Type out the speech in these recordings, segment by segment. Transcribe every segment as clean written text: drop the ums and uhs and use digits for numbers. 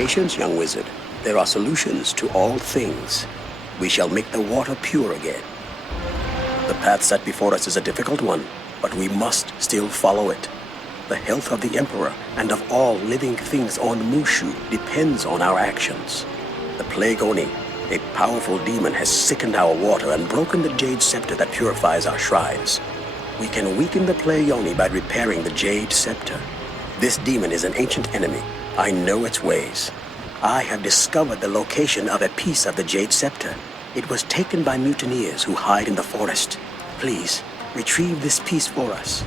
patience, young wizard. There are solutions to all things. We shall make the water pure again. The path set before us is a difficult one, but we must still follow it. The health of the Emperor and of all living things on Mooshu depends on our actions. The Plague Oni, a powerful demon, has sickened our water and broken the Jade Scepter that purifies our shrines. We can weaken the Plague Oni by repairing the Jade Scepter. This demon is an ancient enemy. I know its ways. I have discovered the location of a piece of the Jade Scepter. It was taken by mutineers who hide in the forest. Please, retrieve this piece for us.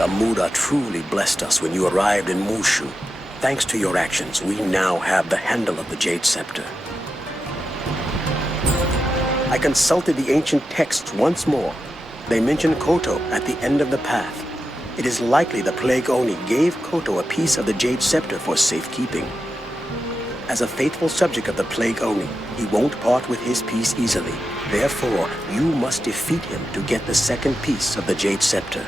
The Muda truly blessed us when you arrived in Mooshu. Thanks to your actions, we now have the handle of the Jade Scepter. I consulted the ancient texts once more. They mention Koto at the end of the path. It is likely the Plague Oni gave Koto a piece of the Jade Scepter for safekeeping. As a faithful subject of the Plague Oni, he won't part with his piece easily. Therefore, you must defeat him to get the second piece of the Jade Scepter.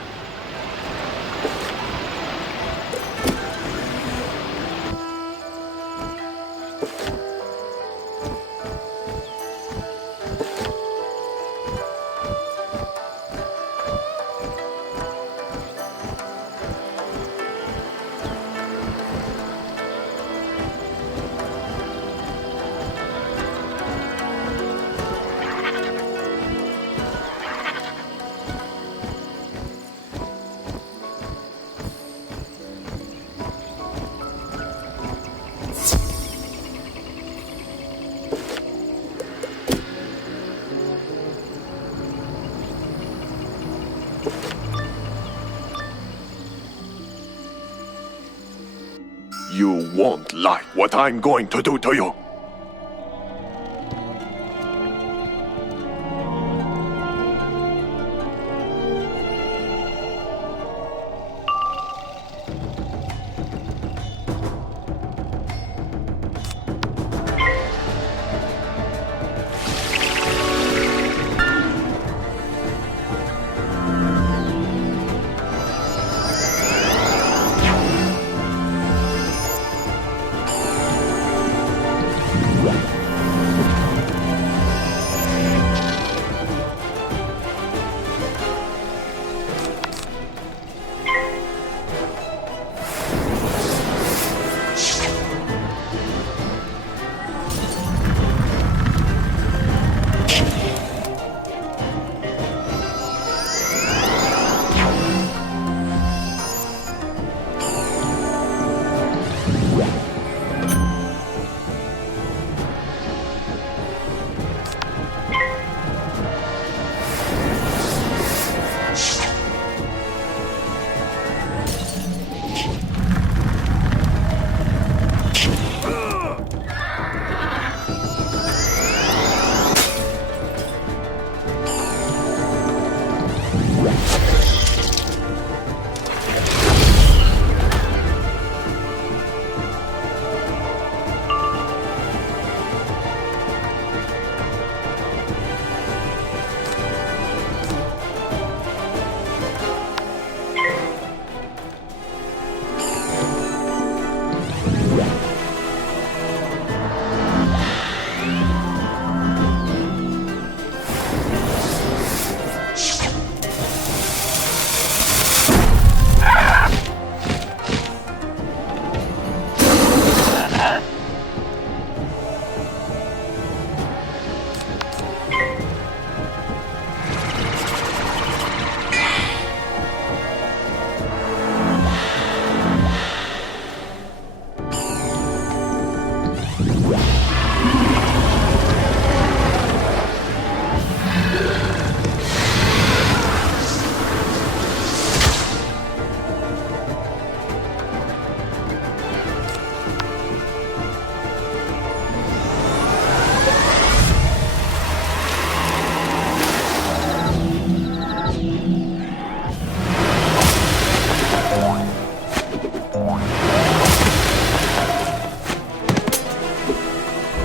You won't like what I'm going to do to you.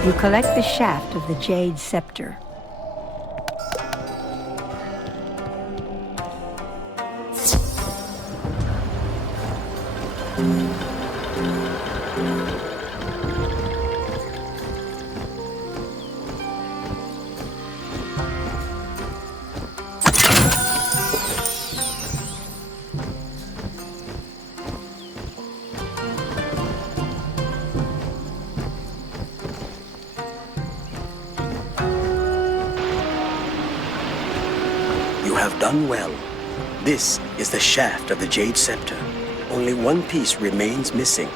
You collect the shaft of the Jade Scepter. You have done well. This is the shaft of the Jade Scepter. Only one piece remains missing.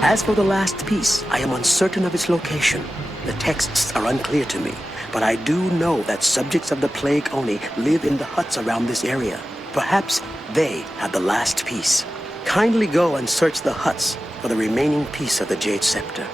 As for the last piece, I am uncertain of its location. The texts are unclear to me, but I do know that subjects of the Plague Oni live in the huts around this area. Perhaps they have the last piece. Kindly go and search the huts for the remaining piece of the Jade Scepter.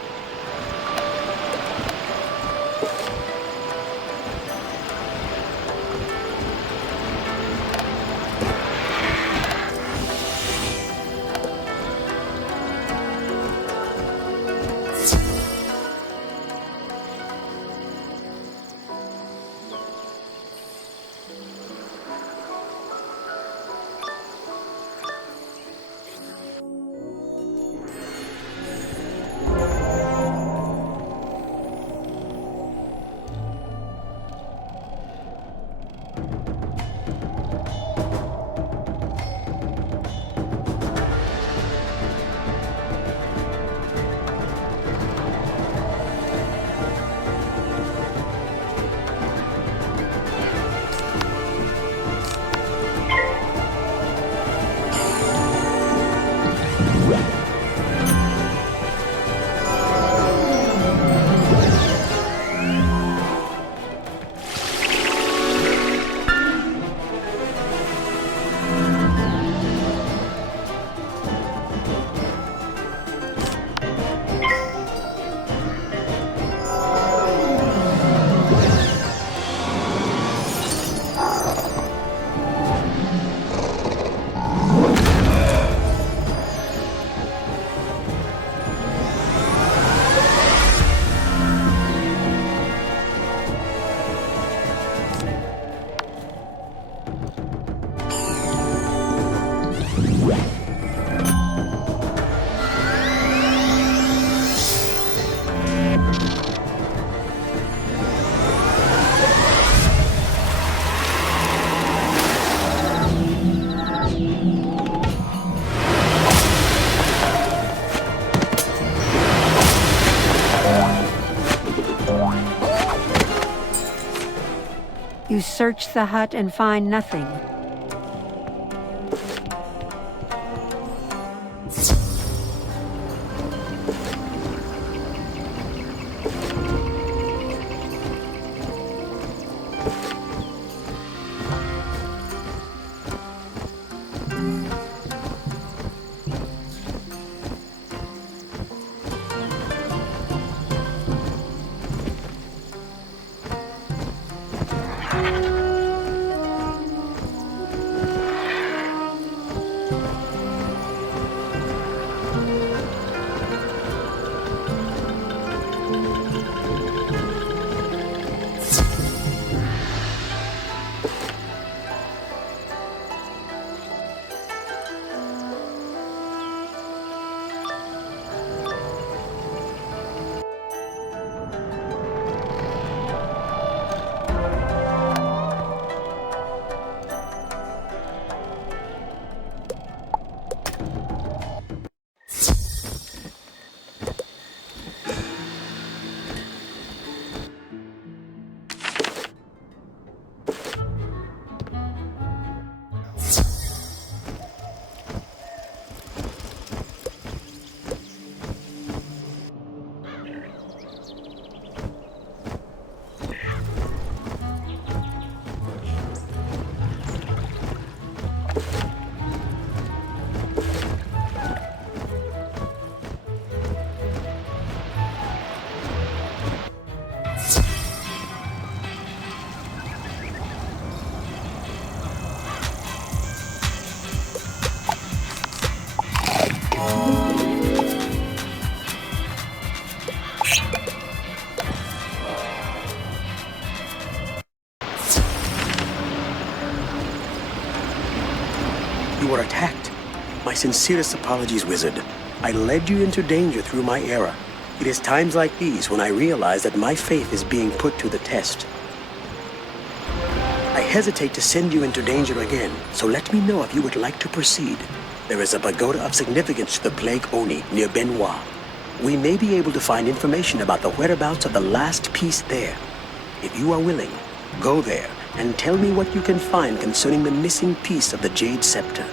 You search the hut and find nothing. sincerest apologies, Wizard. I led you into danger through my error. It is times like these when I realize that my faith is being put to the test. I hesitate to send you into danger again, so let me know if you would like to proceed. There is a pagoda of significance to the Plague Oni near Benoit. We may be able to find information about the whereabouts of the last piece there. If you are willing, go there and tell me what you can find concerning the missing piece of the Jade Scepter.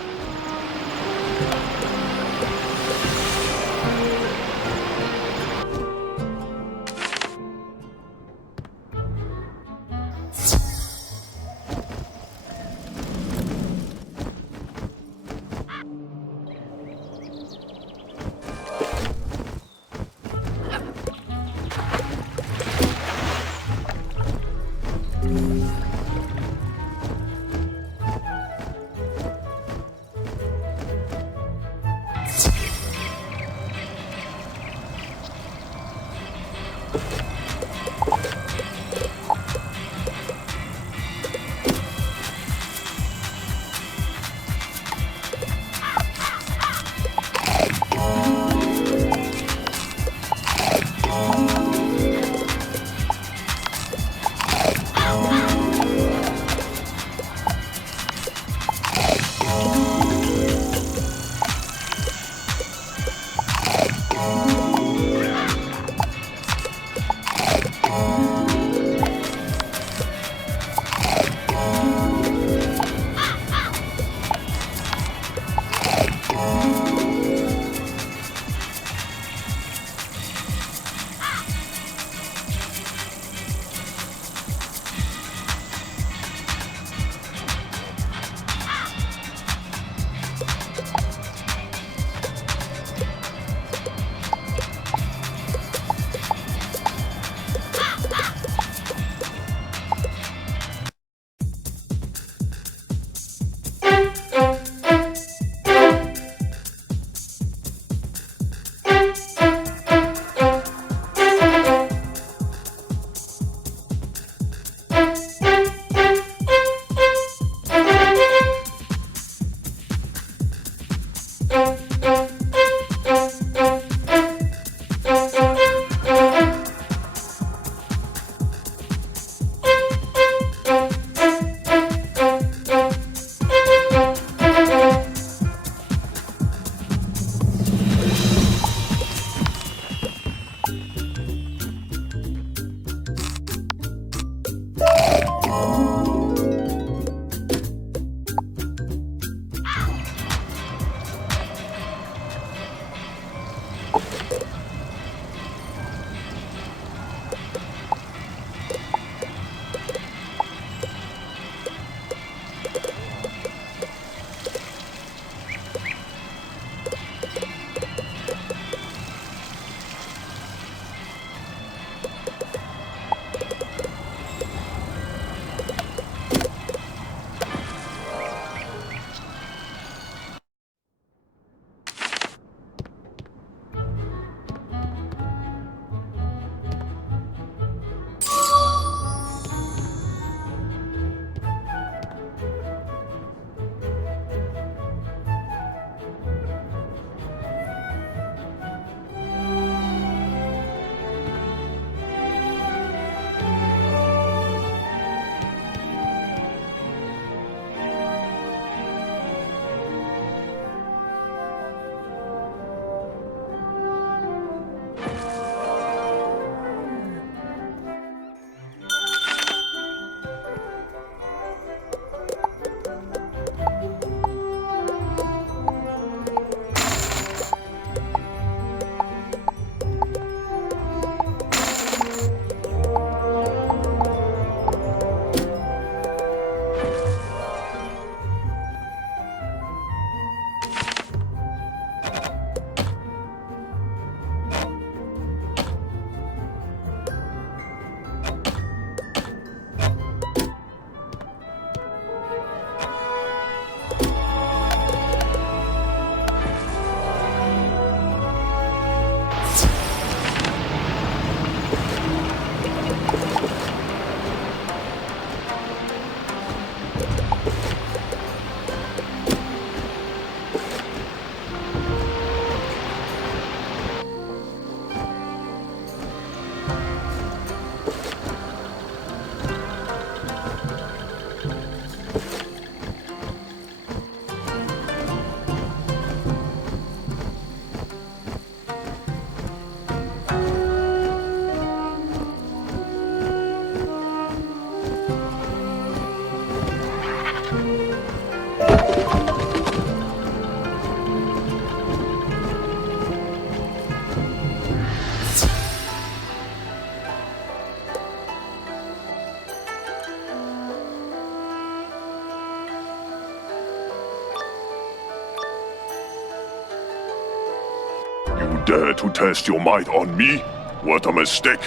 You dare to test your might on me? What a mistake!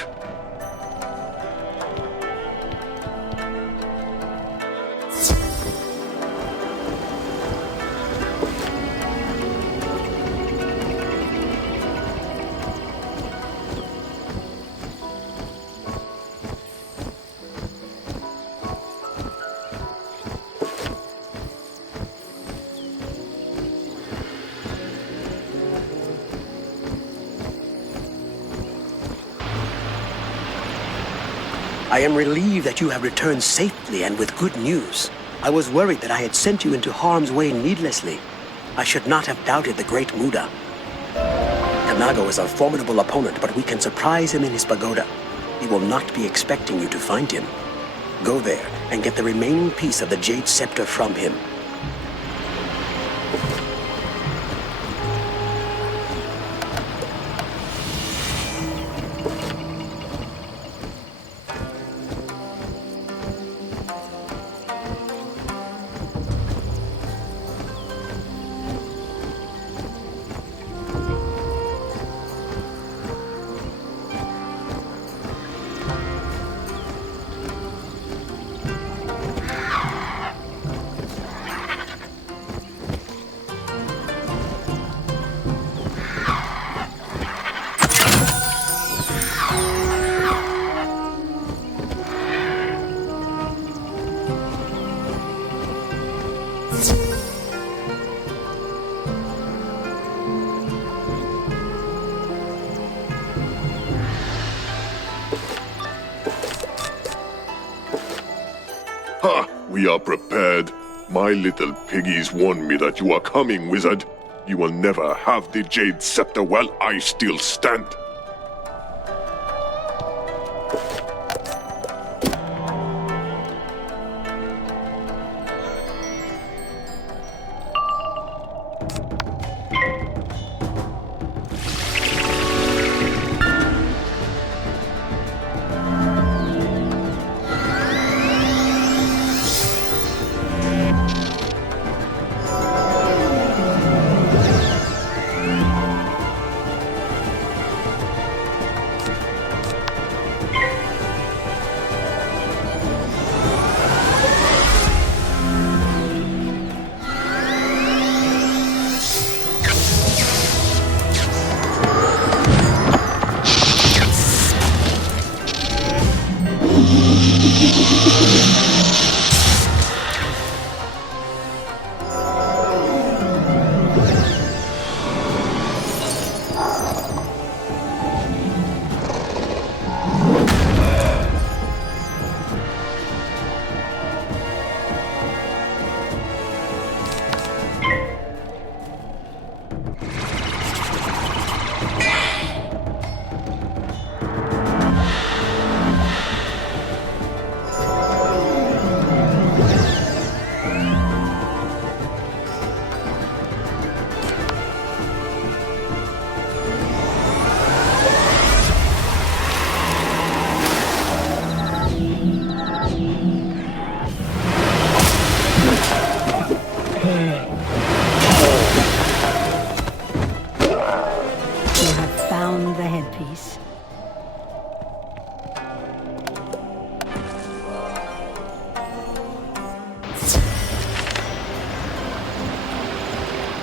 I am relieved that you have returned safely and with good news. I was worried that I had sent you into harm's way needlessly. I should not have doubted the great Muda. Kanago is a formidable opponent, but we can surprise him in his pagoda. He will not be expecting you to find him. Go there and get the remaining piece of the Jade Scepter from him. Ha! We are prepared. My little piggies warned me that you are coming, wizard. You will never have the Jade Scepter while I still stand.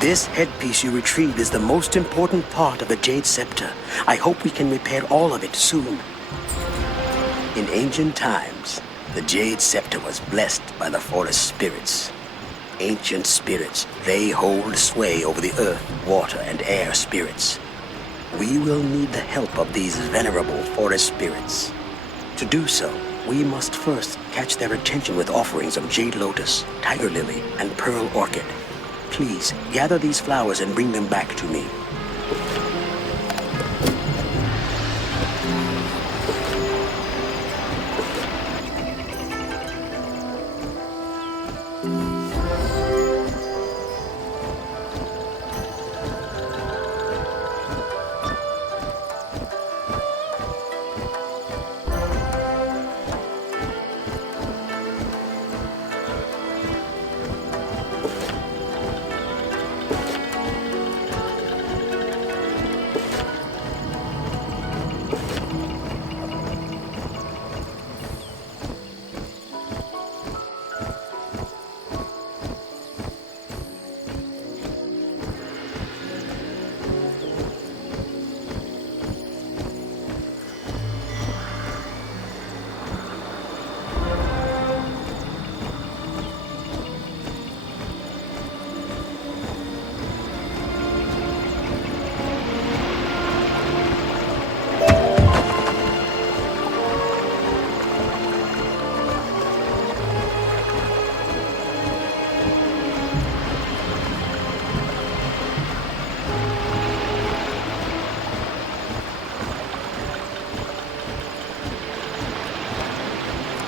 This headpiece you retrieved is the most important part of the Jade Scepter. I hope we can repair all of it soon. In ancient times, the Jade Scepter was blessed by the forest spirits. Ancient spirits, they hold sway over the earth, water, and air spirits. We will need the help of these venerable forest spirits. To do so, we must first catch their attention with offerings of Jade Lotus, Tiger Lily, and Pearl Orchid. Please, gather these flowers and bring them back to me.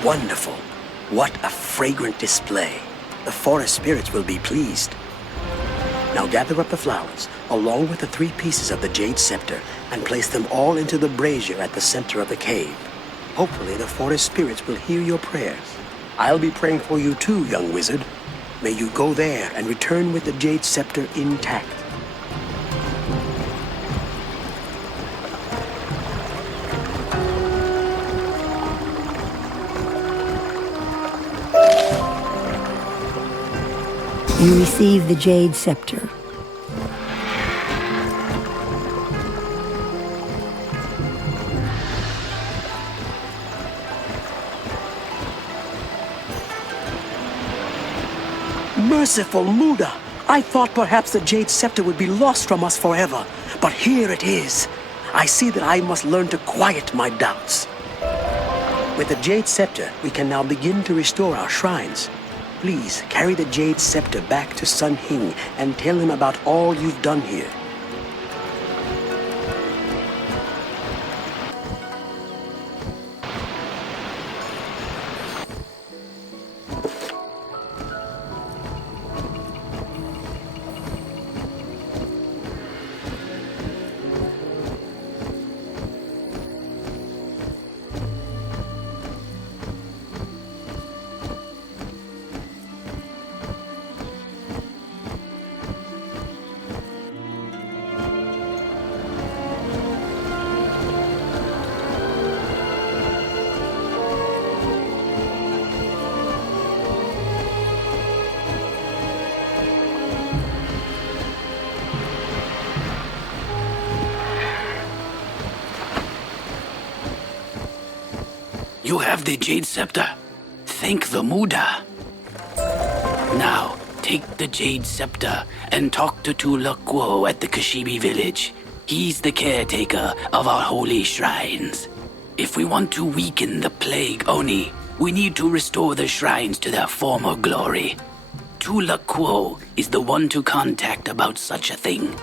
Wonderful. What a fragrant display. The forest spirits will be pleased. Now gather up the flowers, along with the 3 pieces of the jade scepter, and place them all into the brazier at the center of the cave. Hopefully the forest spirits will hear your prayers. I'll be praying for you too, young wizard. May you go there and return with the jade scepter intact. You receive the jade scepter. Merciful Muda! I thought perhaps the jade scepter would be lost from us forever, but here it is. I see that I must learn to quiet my doubts. With the jade scepter, we can now begin to restore our shrines. Please carry the jade scepter back to Sun Hing and tell him about all you've done here. You have the jade scepter. Thank the Muda. Now, take the jade scepter and talk to Tulakwo at the Kashibi village. He's the caretaker of our holy shrines. If we want to weaken the plague Oni, we need to restore the shrines to their former glory. Tulakwo is the one to contact about such a thing.